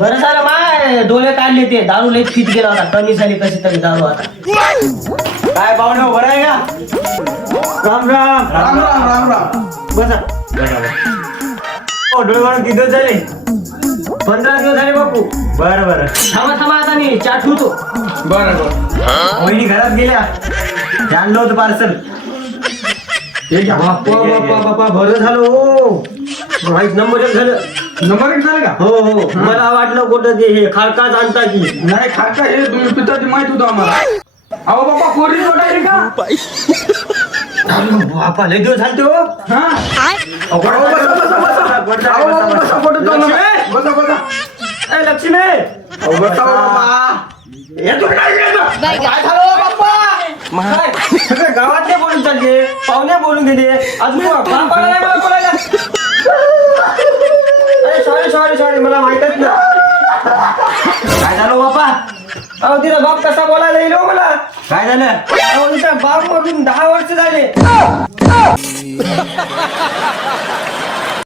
बरं झालं माय डोळे काढले ते दारू लई फिट गेला होता कमी झाली कशी तरी दारू आता काय पाहुणे बरं आहे का? राम राम राम राम राम राम. बसा. डोळे काढून किती दिवस झाले? 15 दिवस झाले बापू. बरं बरं. थांबा आता मी चहा ठेवतो. बरं बरं. वहिनी घरात गेल्या ते आणलं होतं पार्सल. बाप्पा बरं झालं हो माहीत नंबर एक झालं. नंबर एक झालं का? हो मला वाटलं कुठं ते हे खारकाच आणता की नाही खाका हे तुम्ही पिताची माहित होतं आम्हाला. अहो बाबा पोरी जोडायची का? बापा लय दिवस झाले हो. हा? अहो, बसा, बसा, बसा. अहो, बाबा, बसा, फोटो चालू आहे. बसा, बसा. ए, लक्ष्मी अहो, बसा, बाबा. येतो का नाही येतो? काय झालं हो बाप्पा काय? सगळे गावातले बोलून चालले पाहुणे बोलून गेले अजून बापाला नाही मला बोलायला सॉरी मला माहितच ना काय झालं हो बाप्पा अहो तिला बाप कसा बोलायला येईल हो मला काय झालं? अहो तिचा बाप मधून 10 वर्ष झाले